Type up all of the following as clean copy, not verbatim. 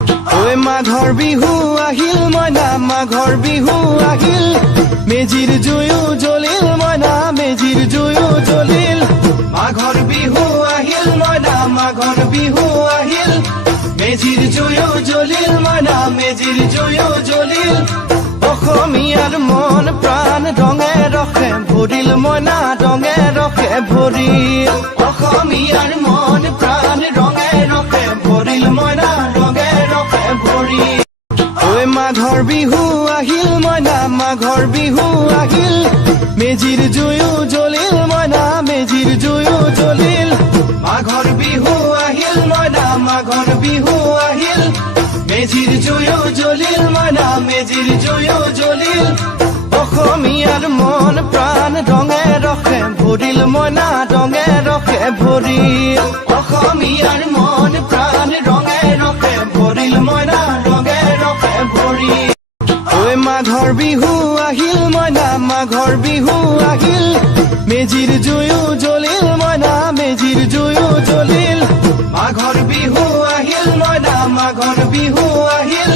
ঐ মাঘৰ বিহু আহিল মইনা মাঘৰ বিহু আহিল মেজিৰ জুয়ো জ্বলিল মইনা মেজিৰ জুয়ো জ্বলিল মাঘৰ বিহু আহিল মইনা মাঘৰ বিহু আহিল মেজিৰ জুয়ো জ্বলিল মইনা মেজিৰ জুয়ো জ্বলিল অসমীয়াৰ মন প্ৰাণ ৰঙে ৰসে ভৰিল মইনা ৰঙে ৰসে ভৰিল অসমীয়াৰ মন প্ৰাণ ৰঙে ৰসে ভৰিল মইনা ৰঙে ৰসে ভৰিল ঐ মাঘৰ বিহু আহিল মইনা মাঘৰ বিহু আহিল মেজিৰ জুয়ো জ্বলিল মইনা মেজিৰ জুয়ো জ্বলিল মাঘৰ বিহু আহিল মইনা মাঘৰ বিহু আহিল মেজিৰ জুয়ো জ্বলিল মইনা মেজিৰ জুয়ো জ্বলিল অসমীয়াৰ মন প্ৰাণ ৰঙে ৰসে ভৰিল মইনা ৰঙে ৰসে ভৰিল অসমীয়াৰ মন প্ৰাণ ৰঙে ৰসে ভৰিল মইনা ৰঙে ৰসে ভৰিল ঐ মাঘৰ বিহু আহিল মইনা মাঘৰ বিহু আহিল মেজিৰ জুয়ো জ্বলিল মইনা মেজিৰ জুয়ো জ্বলিল মাঘৰ বিহু আহিল মইনা মাঘৰ বিহু আহিল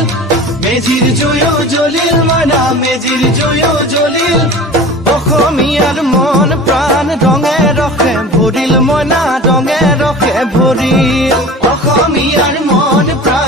মেজিৰ জুয়ো জ্বলিল মইনা মেজিৰ জুয়ো জ্বলিল অসমীয়াৰ মন প্ৰাণ ৰঙে ৰসে ভৰিল মইনা ৰঙে ৰসে ভৰিল অসমীয়াৰ মন প্ৰাণ